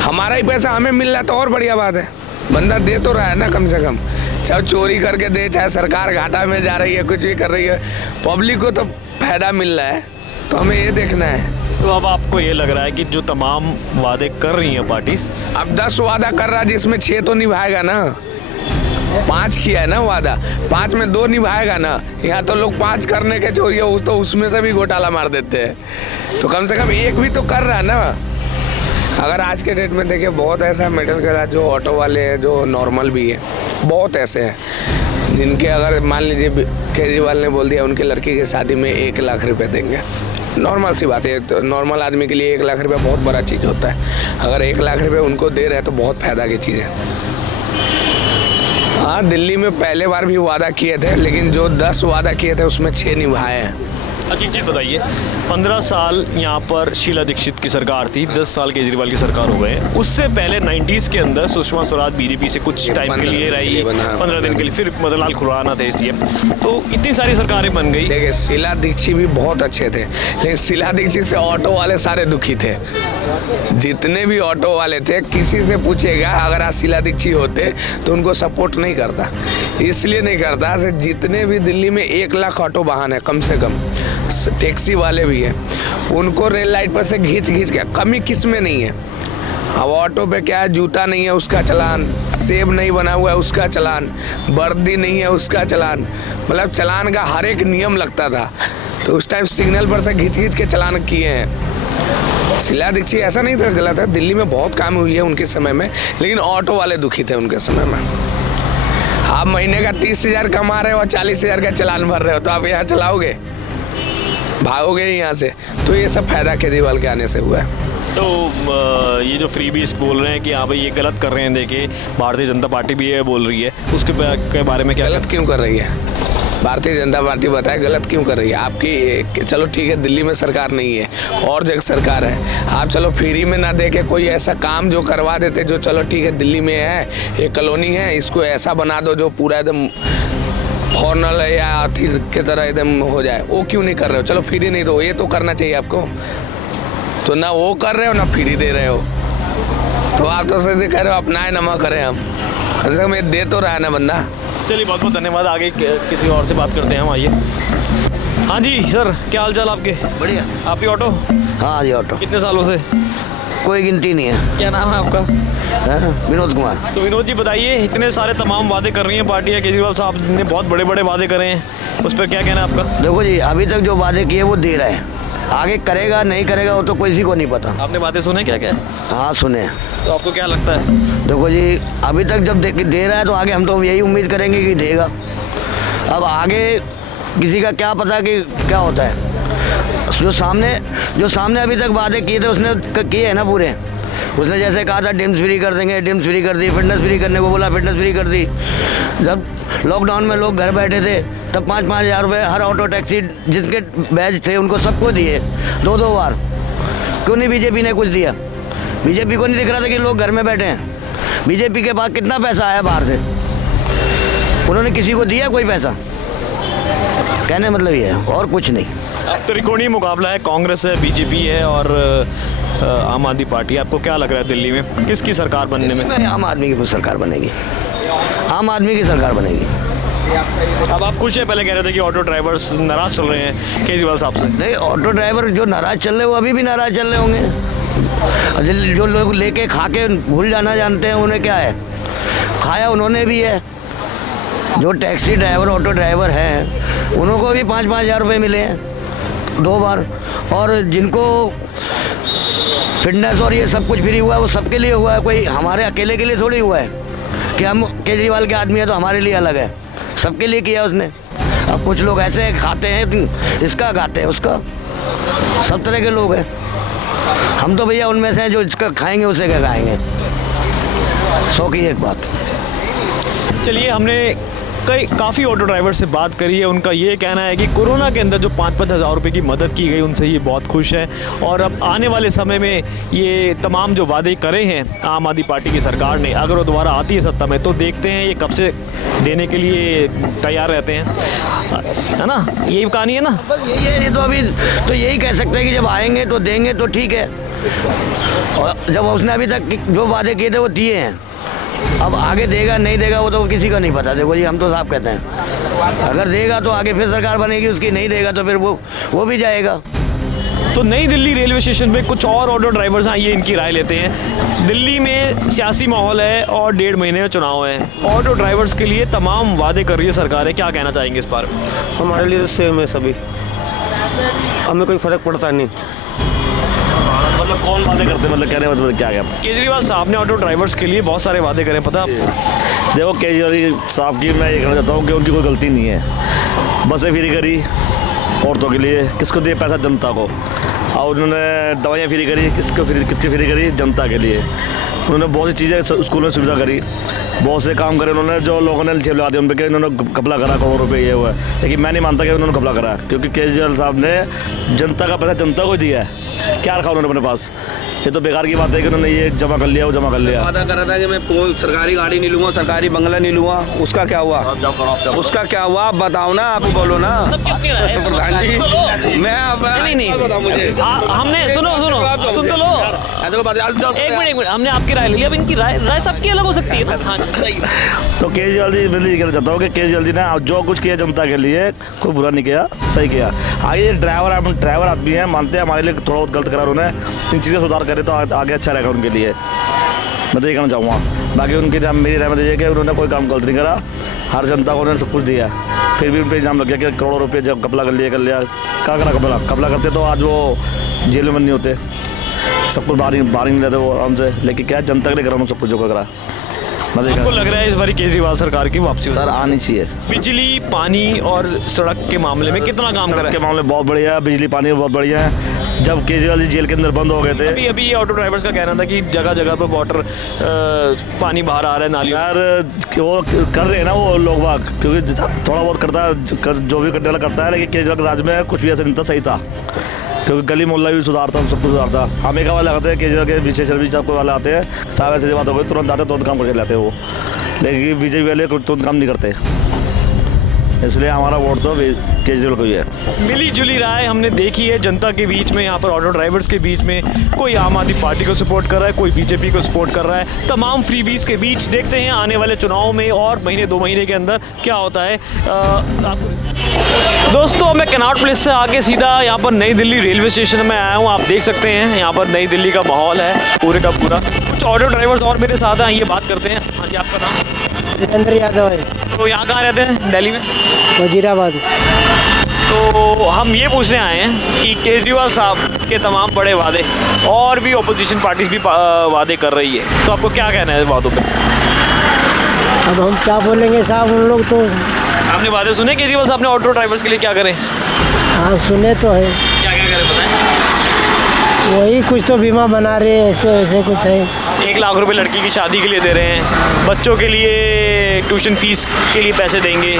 हमारा ही पैसा हमें मिल रहा है, तो और बढ़िया बात है। बंदा दे तो रहा है ना कम से कम, चाहे चोरी करके दे, चाहे सरकार घाटा में जा रही है, कुछ भी कर रही है, पब्लिक को तो फायदा मिल रहा है। तो हमें ये देखना है। तो अब आपको ये लग रहा है कि जो तमाम वादे कर रही हैं पार्टी, अब 10 वादा कर रहा है, जिसमें 6 तो निभाएगा ना। 5 किया है ना वादा, 5 में 2 निभाएगा ना। यहाँ तो लोग 5 करने के चोरी हो, तो उसमें से भी घोटाला मार देते हैं। तो कम से कम एक भी तो कर रहा है ना। अगर आज के डेट में देखिए, बहुत ऐसा मिडिल क्लास जो ऑटो वाले हैं, जो नॉर्मल भी है, बहुत ऐसे हैं जिनके अगर मान लीजिए केजरीवाल ने बोल दिया उनकी लड़की की शादी में 1 लाख रुपए देंगे। नॉर्मल सी बात है, तो नॉर्मल आदमी के लिए 1 लाख रुपया बहुत बड़ा चीज़ होता है। अगर 1 लाख रुपये उनको दे रहे हैं तो बहुत फायदा की चीज़ है। हाँ, दिल्ली में पहले बार भी वादा किए थे, लेकिन जो 10 वादा किए थे उसमें 6 निभाए हैं। अच्छी चीज़ बताइए, 15 साल यहाँ पर शीला दीक्षित की सरकार थी, 10 साल केजरीवाल की सरकार हो गए। उससे पहले 90s के अंदर सुषमा स्वराज बीजेपी से कुछ टाइम के लिए रही, 15 दिन के लिए, फिर मदनलाल खुराना थे सीएम। तो इतनी सारी सरकारें बन गई। देखिए, शीला दीक्षित भी बहुत अच्छे थे, लेकिन शीला दीक्षित से ऑटो वाले सारे दुखी थे। जितने भी ऑटो वाले थे, किसी से पूछेगा अगर आज शीला दीक्षित होते तो उनको सपोर्ट नहीं करता। इसलिए नहीं करता, जितने भी दिल्ली में 1 लाख ऑटो वाहन है कम से कम, टैक्सी वाले भी हैं, उनको रेल लाइट पर से घींच के, कमी किस में नहीं है। अब ऑटो पे क्या है, जूता नहीं है उसका चलान, सेब नहीं बना हुआ है उसका चलान, वर्दी नहीं है उसका चलान, मतलब चलान का हर एक नियम लगता था। तो उस टाइम सिग्नल पर से घींच के चलान किए हैं। शीला दीक्षित ऐसा नहीं था गलत है, दिल्ली में बहुत काम हुई है उनके समय में, लेकिन ऑटो वाले दुखी थे उनके समय में। आप महीने का 30,000 कमा रहे हो और 40,000 का चलान भर रहे हो, तो आप यहाँ चलाओगे, भागोगे यहाँ से। तो ये सब फायदा केजरीवाल के आने से हुआ है। तो ये जो फ्री बीस बोल रहे हैं कि हाँ भाई ये गलत कर रहे हैं, देखिए भारतीय जनता पार्टी भी ये बोल रही है, उसके बारे में क्या? गलत क्यों कर रही है? भारतीय जनता पार्टी बताए गलत क्यों कर रही है आपकी। चलो ठीक है, दिल्ली में सरकार नहीं है, और जगह सरकार है, आप चलो फ्री में ना दे के कोई ऐसा काम जो करवा देते, जो चलो ठीक है दिल्ली में है, एक कॉलोनी है, इसको ऐसा बना दो जो पूरा एकदम फॉर्नल है या अथी की तरह एकदम हो जाए, वो क्यों नहीं कर रहे हो। चलो फ्री नहीं दो, ये तो करना चाहिए आपको, तो ना वो कर रहे हो ना फ्री दे रहे हो, तो आप तो सीधे कह रहे हो अपनाए ना मत करें हम, कम से कम ये दे तो रहा है ना बंदा। चलिए बहुत बहुत धन्यवाद। आगे किसी और से बात करते हैं हम, आइए। हाँ जी सर, क्या हाल चाल आपके? बढ़िया। आप ही ऑटो? हाँ जी ऑटो। कितने सालों से? कोई गिनती नहीं है। क्या नाम है आपका? विनोद कुमार। तो विनोद जी बताइए, इतने सारे तमाम वादे कर रही हैं पार्टियां, केजरीवाल साहब ने बहुत बड़े बड़े वादे करे हैं, उस पर क्या कहना है आपका? देखो जी, अभी तक जो वादे किए वो दे रहा है, आगे करेगा नहीं करेगा वो तो किसी को नहीं पता। आपने बातें सुने क्या क्या? हाँ सुने। तो आपको क्या लगता है? देखो जी, अभी तक जब दे रहा है तो आगे हम तो यही उम्मीद करेंगे कि देगा। अब आगे किसी का क्या पता कि क्या होता है। जो सामने अभी तक वादे किए थे उसने किए हैं ना पूरे। उसने जैसे कहा था डिम्स फ्री कर देंगे, डिम्स फ्री कर दी, फिटनेस फ्री करने को बोला, फिटनेस फ्री कर दी। जब लॉकडाउन में लोग घर बैठे थे तब 5-5 हज़ार रुपये हर ऑटो टैक्सी जिसके बैच थे उनको सबको दिए 2-2 बार। क्यों नहीं बीजेपी ने कुछ दिया? बीजेपी को नहीं दिख रहा था कि लोग घर में बैठे हैं। बीजेपी के पास कितना पैसा आया बाहर से, उन्होंने किसी को दिया कोई पैसा? कहने मतलब ये है और कुछ नहीं। अब त्रिकोणीय मुकाबला है, कांग्रेस है, बीजेपी है और आम आदमी पार्टी। आपको क्या लग रहा है दिल्ली में किसकी सरकार बनने में? आम आदमी की सरकार बनेगी, आम आदमी की सरकार बनेगी। अब आप खुश हैं? पहले कह रहे थे कि ऑटो ड्राइवर्स नाराज चल रहे हैं केजरीवाल साहब से। नहीं, ऑटो ड्राइवर जो नाराज चल रहे वो अभी भी नाराज चल रहे होंगे। जो लोग लेके खा के भूल जाना जानते हैं उन्हें क्या है, खाया उन्होंने भी है। जो टैक्सी ड्राइवर ऑटो ड्राइवर हैं उनको भी 5-5 हज़ार रुपये मिले हैं 2 बार, और जिनको फिटनेस और ये सब कुछ फ्री हुआ है वो सबके लिए हुआ है, कोई हमारे अकेले के लिए थोड़ी हुआ है कि हम केजरीवाल के आदमी है तो हमारे लिए अलग है, सबके लिए किया उसने। अब कुछ लोग ऐसे खाते हैं, इसका खाते हैं उसका, सब तरह के लोग हैं। हम तो भैया उनमें से हैं जो इसका खाएंगे उसे क्या खाएंगे, 100 की एक बात। चलिए, हमने काफ़ी ऑटो ड्राइवर से बात करी है। उनका ये कहना है कि कोरोना के अंदर जो 5-5 हज़ार रुपये की मदद की गई उनसे ये बहुत खुश है, और अब आने वाले समय में ये तमाम जो वादे करे हैं आम आदमी पार्टी की सरकार ने, अगर वो दोबारा आती है सत्ता में तो देखते हैं ये कब से देने के लिए तैयार रहते हैं, है ना? यही कहानी है ना? बस यही है। ये तो अभी तो यही कह सकते हैं कि जब आएंगे तो देंगे तो ठीक है, और जब उसने अभी तक जो वादे किए थे वो दिए हैं। अब आगे देगा नहीं देगा वो तो किसी का नहीं पता। देखो जी, हम तो साफ कहते हैं अगर देगा तो आगे फिर सरकार बनेगी उसकी, नहीं देगा तो फिर वो भी जाएगा। तो नई दिल्ली रेलवे स्टेशन पे कुछ और ऑटो ड्राइवर्स हैं, ये इनकी राय लेते हैं। दिल्ली में सियासी माहौल है और 1.5 महीने में चुनाव है, ऑटो ड्राइवर्स के लिए तमाम वादे कर रही है सरकार, क्या कहना चाहेंगे इस बारे में? हमारे लिए तो सेम है सभी, हमें कोई फ़र्क पड़ता नहीं। मतलब कौन वादे करते हैं, मतलब कह रहे हैं, मतलब क्या है? केजरीवाल साहब ने ऑटो ड्राइवर्स के लिए बहुत सारे वादे करे, पता आपको? देखो, केजरीवाल साहब की मैं ये कहना चाहता हूँ कि उनकी कोई गलती नहीं है। बसें फ्री करी औरतों के लिए, किसको दिए पैसा? जनता को। और उन्होंने दवाइयाँ फ्री करी, किसकी फ्री करी? जनता के लिए। उन्होंने बहुत सी चीज़ें स्कूल में सुविधा करी, बहुत से काम करे उन्होंने, जो लोगों ने जेब लगा दिया उन पर कि उन्होंने घपला करा, करोड़ रुपये ये हुआ है। लेकिन मैं नहीं मानता कि उन्होंने घपला करा, क्योंकि केजरीवाल साहब ने जनता का पैसा जनता को दिया है। क्या रखा उन्होंने अपने पास? ये तो बेकार की बात है कि उन्होंने ये जमा कर लिया, वो जमा कर लिया। वादा करा था कि मैं सरकारी गाड़ी नहीं लूँगा, सरकारी बंगला नहीं लूँगा, उसका क्या हुआ? उसका क्या हुआ आप बताओ ना, आप बोलो ना। प्रधान जी, मैं नहीं मुझे हमने सुन तो लो, एक मिनट हमने आपकी राय ले ली, अब इनकी राय सबकी अलग हो सकती है। हाँ तो केजरीवाल जी, मैं ये कहना चाहता हूँ कि केजरीवाल जी ने जो कुछ किया जनता के लिए कोई बुरा नहीं किया, सही किया। आगे ड्राइवर आदमी हैं, मानते हैं हमारे लिए थोड़ा बहुत गलत करा उन्होंने, इन चीज़ें सुधार करे तो आगे अच्छा रहेगा उनके लिए, मैं तो ये कहना चाहूँगा। बाकी उनकी मेरी राय में ये कि उन्होंने कोई काम गलत नहीं करा, हर जनता को उन्होंने सब कुछ दिया, फिर भी उन पर इल्ज़ाम लग गया कि करोड़ों रुपये जब घपला कर लिया। क्या करा घपला करते तो आज वो जेल में नहीं होते, सब कुछ बाहर नहीं लेते वो आराम से। लेकिन क्या जनता के लिए करा सब कुछ जो करा। आपको लग रहा है इस बार केजरीवाल सरकार की वापसी सर आनी चाहिए? बिजली, पानी और सड़क के मामले में कितना काम करा है? के मामले बहुत बढ़िया है, बिजली पानी बहुत बढ़िया है, जब केजरीवाल जी जेल के अंदर बंद हो गए थे। अभी अभी ये ऑटो ड्राइवर्स का कहना था कि जगह जगह पर वाटर पानी बाहर आ रहा है नालियों। यार वो कर रहे हैं ना वो लोग बाग, क्योंकि थोड़ा बहुत करता है, जो भी करने वाला करता है, लेकिन केजरीवाल के राज में कुछ भी ऐसा नहीं था, सही था, क्योंकि गली मोहल्ला भी सुधारता, सब कुछ सुधारता। हमें वाले आते हैं केजरीवाल के पीछे भी जब वाले आते हैं, साहब ऐसे बात हो गई तुरंत आते, तुरंत काम करके लाते हैं वो, लेकिन बीजेपी वाले तुरंत काम नहीं करते, इसलिए हमारा वोट तो केजरीवाल को ही है। मिली जुली राय हमने देखी है जनता के बीच में, यहाँ पर ऑटो ड्राइवर्स के बीच में, कोई आम आदमी पार्टी को सपोर्ट कर रहा है, कोई बीजेपी को सपोर्ट कर रहा है। तमाम फ्रीबीज के बीच देखते हैं आने वाले चुनाव में और महीने 2 महीने के अंदर क्या होता है। दोस्तों मैं कैनॉट प्लेस से आके सीधा यहाँ पर नई दिल्ली रेलवे स्टेशन में आया हूँ। आप देख सकते हैं यहाँ पर नई दिल्ली का माहौल है पूरे का पूरा। कुछ ऑटो ड्राइवर्स और मेरे साथ हैं, ये बात करते हैं। हाँ जी, आपका नाम? वीरेंद्र यादव है। तो यहाँ कहाँ रहते हैं दिल्ली में? वजीराबाद। तो हम ये पूछने आए हैं कि केजरीवाल साहब के तमाम बड़े वादे और भी ऑपोजिशन पार्टीज भी वादे कर रही है, तो आपको क्या कहना है इस बातों पे? अब हम क्या बोलेंगे साहब, उन लोग तो। आपने वादे सुने केजरीवाल साहब ने ऑटो ड्राइवर्स के लिए क्या करें? हाँ सुने तो है। क्या क्या करें बताएं? वही कुछ तो बीमा बना रहे हैं, ऐसे वैसे कुछ है। 1 लाख रुपए लड़की की शादी के लिए दे रहे हैं, बच्चों के लिए ट्यूशन फीस के लिए पैसे देंगे,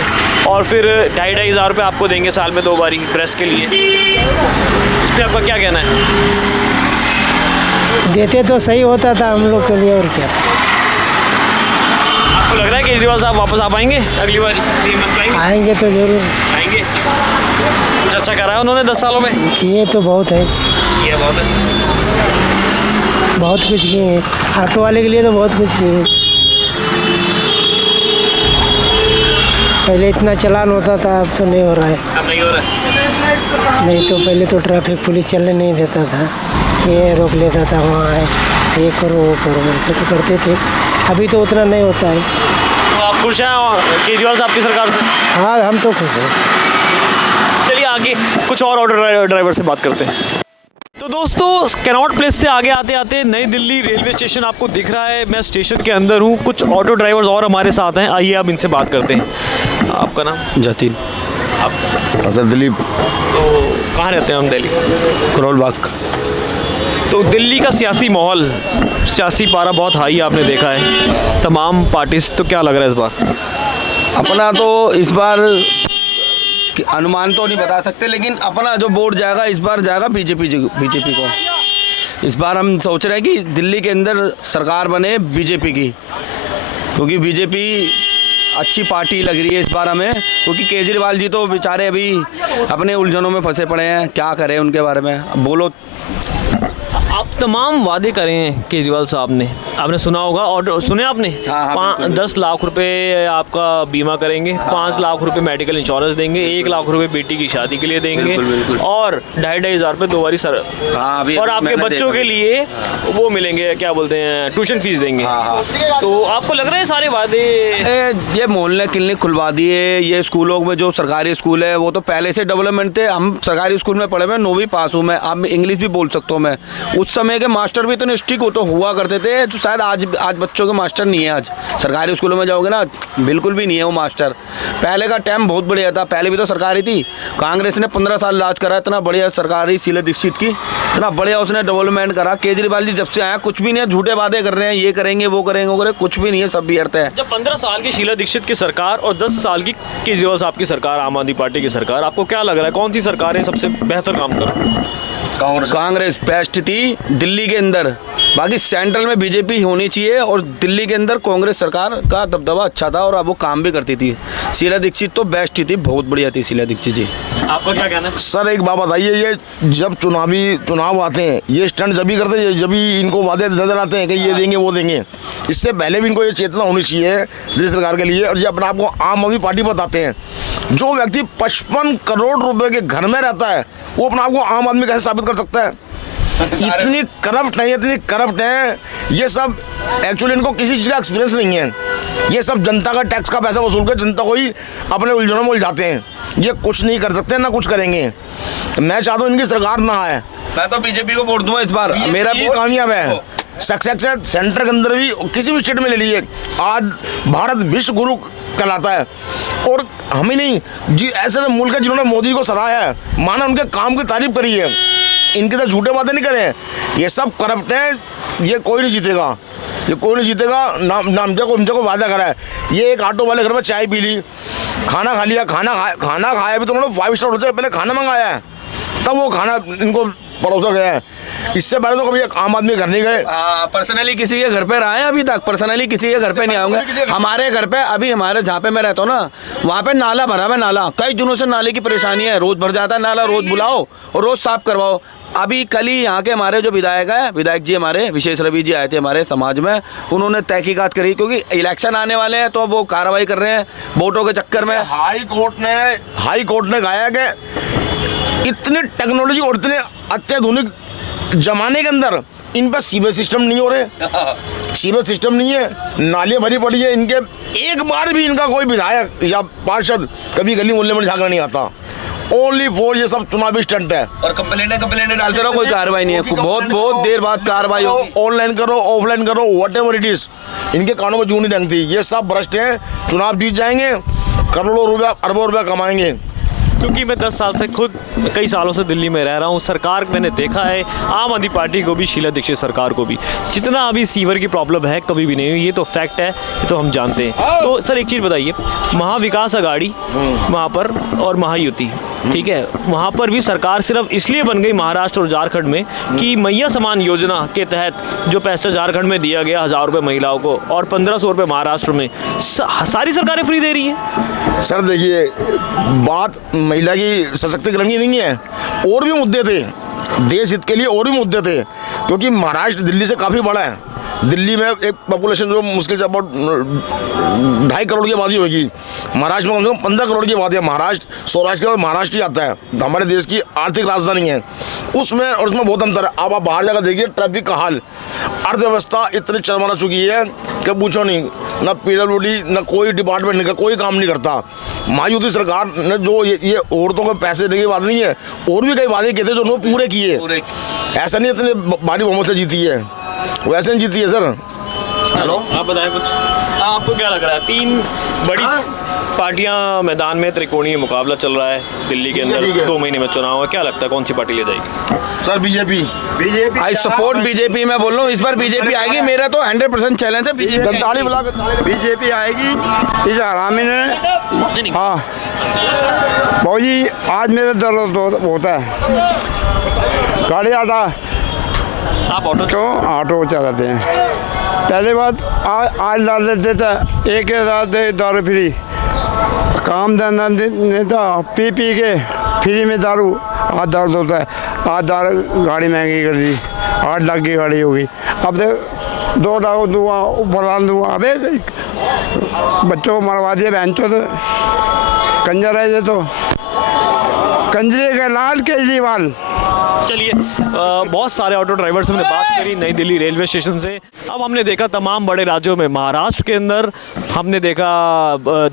और फिर 2,500 हज़ार रुपये आपको देंगे साल में 2 बारी ड्रेस के लिए। इस पर आपका क्या कहना है? देते तो सही होता था हम लोग के लिए, और क्या। आपको लग रहा है केजरीवाल साहब वापस आ पाएंगे अगली बार सीएम बन पाएंगे? आएंगे तो जरूर आएंगे। कुछ अच्छा करा है उन्होंने 10 सालों में? किए तो बहुत है, ये बहुत है, बहुत कुछ किए हैं। ऑटो वाले के लिए तो बहुत कुछ किए हैं। पहले इतना चालान होता था, अब तो नहीं हो रहा है। अब नहीं हो रहा है? नहीं तो पहले तो ट्रैफिक पुलिस चलने नहीं देता था, ये रोक लेता था, वहाँ है ये करो वो करो, ऐसे तो करते थे। अभी तो उतना नहीं होता है। तो आप खुश हैं केजरीवाल साहब की सरकार से? हाँ हम तो खुश हैं। चलिए आगे कुछ और ऑटो ड्राइवर से बात करते हैं। तो दोस्तों कैनॉट प्लेस से आगे आते आते नई दिल्ली रेलवे स्टेशन आपको दिख रहा है। मैं स्टेशन के अंदर हूँ, कुछ ऑटो ड्राइवर्स और हमारे साथ हैं, आइए अब इनसे बात करते हैं। आपका नाम? जतिन। आप? दिलीप। तो कहाँ रहते हैं हम? दिल्ली करोल बाग। तो दिल्ली का सियासी माहौल, सियासी पारा बहुत हाई आपने देखा है, तमाम पार्टीज, तो क्या लग रहा है इस बार? अपना तो इस बार अनुमान तो नहीं बता सकते, लेकिन अपना जो वोट जाएगा इस बार जाएगा बीजेपी को। इस बार हम सोच रहे हैं कि दिल्ली के अंदर सरकार बने बीजेपी की, क्योंकि बीजेपी अच्छी पार्टी लग रही है इस बार हमें, क्योंकि केजरीवाल जी तो बेचारे अभी अपने उलझनों में फंसे पड़े हैं, क्या करें उनके बारे में, अब बोलो। आप तमाम वादे करे हैं केजरीवाल साहब ने, आपने सुना होगा, और सुने आपने? हाँ, 10 लाख रुपए आपका बीमा करेंगे, 5 लाख रुपए मेडिकल इंश्योरेंस देंगे, 1 लाख रुपए बेटी की शादी के लिए देंगे, और 2,500 हज़ार रुपये 2 बारी सर, और आपके बच्चों के लिए वो मिलेंगे, क्या बोलते हैं, ट्यूशन फीस देंगे। तो आपको लग रहा है सारे वादे? ये मोहल्ले क्लिनिक खुलवा दिए, ये स्कूलों में जो सरकारी स्कूल है वो तो पहले से डेवलपमेंट थे। हम सरकारी स्कूल में पढ़े हुए, 9वीं पास हूँ मैं, अब इंग्लिश भी बोल सकता हूँ मैं। उस समय के मास्टर भी इतने स्ट्रिक्ट तो हुआ करते थे, तो शायद आज बच्चों के मास्टर नहीं है। आज सरकारी स्कूलों में जाओगे ना, बिल्कुल भी नहीं है वो मास्टर। पहले का टाइम बहुत बढ़िया था, पहले भी तो सरकारी थी, कांग्रेस ने 15 साल राज करा, इतना बढ़िया सरकारी शीला दीक्षित की, इतना बढ़िया उसने डेवलपमेंट करा। केजरीवाल जी जब से आया कुछ भी नहीं है, झूठे वादे कर रहे हैं, ये करेंगे वो करेंगे वो करेंगे, कुछ भी नहीं है, सब व्यर्थ है। जब 15 साल की शीला दीक्षित की सरकार और 10 साल की केजरीवाल साहब की सरकार, आम आदमी पार्टी की सरकार, आपको क्या लग रहा है कौन सी सरकार है सबसे बेहतर काम कर रही है? कांग्रेस बेस्ट थी दिल्ली के अंदर, बाकी सेंट्रल में बीजेपी होनी चाहिए, और दिल्ली के अंदर कांग्रेस सरकार का दबदबा अच्छा था और अब वो काम भी करती थी। शीला दीक्षित तो बेस्ट ही थी, बहुत बढ़िया थी शीला दीक्षित जी। आपका क्या कहना है? सर एक बात बताइए, ये जब चुनाव आते हैं, ये स्टंट जब भी करते हैं, जब भी इनको वादे नजर आते हैं कि ये देंगे वो देंगे, इससे पहले भी इनको ये चेतना होनी चाहिए दिल्ली सरकार के लिए। और ये अपने आप को आम आदमी पार्टी बताते हैं, जो व्यक्ति 55 करोड़ रुपए के घर में रहता है, वो अपने आप को आम आदमी कैसे साबित कर सकता है? इतनी करप्ट है ये सब। एक्चुअली इनको किसी चीज़ का एक्सपीरियंस नहीं है, ये सब जनता का टैक्स का पैसा वसूल कर जनता को ही अपने उलझनों में उलझाते हैं। ये कुछ नहीं कर सकते ना कुछ करेंगे। मैं चाहता हूँ इनकी सरकार ना आए। मैं तो बीजेपी को वोट दूंगा इस बार, मेरा कामयाब है। सक्सेस है सेंटर के अंदर भी, किसी भी स्टेट में ले लीजिए, आज भारत विश्व गुरु कहलाता है। और हम ही नहीं जी, ऐसे मुल्क है जिन्होंने मोदी को सराहा है, माना उनके काम की तारीफ करी है, इनके साथ झूठे बातें नहीं करें, ये सब करप्ट हैं, ये कोई नहीं जीतेगा, ये कोई नहीं जीतेगा। नाम को वादा करा है, ये एक ऑटो वाले घर में चाय पी ली, खाना खा लिया, खाना खाया भी तो उन्होंने 5 स्टार होटल से पहले खाना मंगाया है, तब वो खाना इनको परोसा गया है। इससे पहले तो कभी आम आदमी घर नहीं गए। पर्सनली किसी के घर पे रहे हैं अभी तक? पर्सनली किसी के घर पे नहीं आऊंगे। हमारे घर पे अभी, हमारे जहाँ पे मैं रहता हूँ ना, वहाँ पे नाला भरा हुआ है। नाला कई दिनों से नाले की परेशानी है, रोज भर जाता है नाला, रोज बुलाओ और रोज साफ करवाओ। अभी कल ही यहाँ के हमारे जो विधायक जी हमारे विशेष रवि जी आए थे हमारे समाज में, उन्होंने तहकीकात करी, क्योंकि इलेक्शन आने वाले हैं तो वो कार्रवाई कर रहे हैं वोटों के चक्कर में। हाई कोर्ट ने कहा कि इतनी टेक्नोलॉजी और इतने अत्याधुनिक जमाने के अंदर इन पर सीवेज सिस्टम नहीं हो रहे, सीवेज सिस्टम नहीं है, नालियाँ भरी पड़ी है इनके, एक बार भी इनका कोई विधायक या पार्षद कभी गली मोहल्ले में झांकना नहीं आता। ओनली फॉर ये सब चुनावी स्टंट है। और कंप्लेंट डालते रहो, कोई कार्रवाई नहीं है, बहुत देर बाद कार्रवाई होगी। ऑनलाइन करो, ऑफलाइन करो, व्हाटएवर इट इज, इनके कानों में जूं नहीं डंगती। ये सब भ्रष्ट हैं, चुनाव जीत जाएंगे, करोड़ों रुपया अरबों रुपया कमाएंगे। क्योंकि मैं 10 साल से खुद कई सालों से दिल्ली में रह रहा हूँ, सरकार मैंने देखा है, आम आदमी पार्टी को भी, शीला दीक्षित सरकार को भी, जितना अभी सीवर की प्रॉब्लम है कभी भी नहीं हुई, ये तो फैक्ट है, ये तो हम जानते हैं। तो सर एक चीज़ बताइए, महाविकास अघाड़ी वहाँ पर और महायुति, ठीक है, वहाँ पर भी सरकार सिर्फ इसलिए बन गई महाराष्ट्र और झारखंड में कि मैया समान योजना के तहत जो पैसा झारखंड में दिया गया 1000 रुपये महिलाओं को और 1500 रुपये महाराष्ट्र में, सारी सरकारें फ्री दे रही हैं। सर देखिए, बात महिला की सशक्तिकरण की नहीं है, और भी मुद्दे थे, देश हित के लिए और भी मुद्दे थे, क्योंकि महाराष्ट्र दिल्ली से काफ़ी बड़ा है। दिल्ली में एक पॉपुलेशन जो मुश्किल से अबाउट 2.5 करोड़ की आबादी होगी, महाराष्ट्र में कम से कम 15 करोड़ की आबादी है। महाराष्ट्र, सौराष्ट्र के बाद महाराष्ट्र ही आता है, हमारे देश की आर्थिक राजधानी है, उसमें और उसमें बहुत अंतर है। अब आप बाहर जाकर देखिए ट्रैफिक का हाल, अर्थव्यवस्था इतनी चरमरा चुकी है कि पूछो नहीं, ना PWD ना कोई डिपार्टमेंट का कोई काम नहीं करता। महायुति सरकार ने जो ये औरतों को पैसे देने की बात नहीं है, और भी कई वादे किए थे जो उन्होंने पूरे किए, ऐसा नहीं इतने भारी बहुमत से जीती है, वैसे नहीं जीती है सर। हेलो, आप बताएं कुछ, आपको क्या लग रहा है? 3 बड़ी पार्टियां मैदान में, त्रिकोणीय मुकाबला चल रहा है दिल्ली के अंदर, 2 महीने में चुनाव है, क्या लगता है कौन सी पार्टी ले जाएगी? Sir BJP I support BJP. मैं बोल रहा हूँ इस बार बीजेपी आएगी, मेरा तो 100% चैलेंज है बीजेपी आएगी। इस हरामी ने, हाँ भाई जी, आज मेरे दर्द होता है, गाड़ी आता, आप ऑटो क्यों ऑटो चलाते हैं? पहले बात आज डाल देते थे 1,000 दारू फ्री, काम धंधा नहीं था, पी के फ्री में दारू, आज दर्द होता है। आज गाड़ी महंगी कर दी, 8 लाख की गाड़ी होगी, अब देख 2 लाख दूँगा, ऊपर दूँगा, अबे बच्चों को मरवा दिए बहन चो, तो कंजर है ये, तो कंजरे का लाल केजरीवाल। चलिए, बहुत सारे ऑटो ड्राइवर से हमने बात करी नई दिल्ली रेलवे स्टेशन से। अब हमने देखा तमाम बड़े राज्यों में, महाराष्ट्र के अंदर हमने देखा,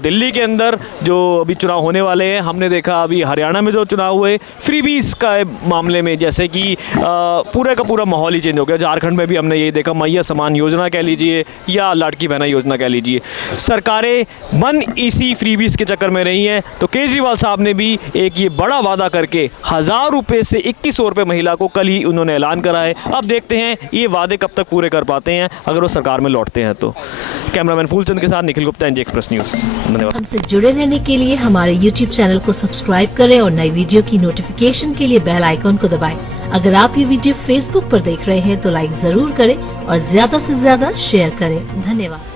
दिल्ली के अंदर जो अभी चुनाव होने वाले हैं, हमने देखा अभी हरियाणा में जो चुनाव हुए, फ्रीबीज का मामले में जैसे कि पूरा का पूरा माहौल ही चेंज हो गया। झारखंड में भी हमने ये देखा, मैया समान योजना कह लीजिए या लाड़की बहना योजना कह लीजिए, सरकारें मन इसी फ्रीबीज के चक्कर में रही हैं। तो केजरीवाल साहब ने भी एक ये बड़ा वादा करके 1000 रुपये से 2100 रुपये महिला को कल ही उन्होंने ऐलान करा है। अब देखते हैं ये वादे कब तक पूरे कर पाते हैं, अगर वो सरकार में लौटते हैं तो। कैमरामैन फूलचंद के साथ Nikhil Gupta, NJ express news. धन्यवाद। हमसे जुड़े रहने के लिए हमारे YouTube चैनल को सब्सक्राइब करें और नई वीडियो की नोटिफिकेशन के लिए बेल आइकॉन को दबाएं। अगर आप ये वीडियो Facebook पर देख रहे हैं तो लाइक जरूर करें और ज्यादा से ज्यादा शेयर करें। धन्यवाद।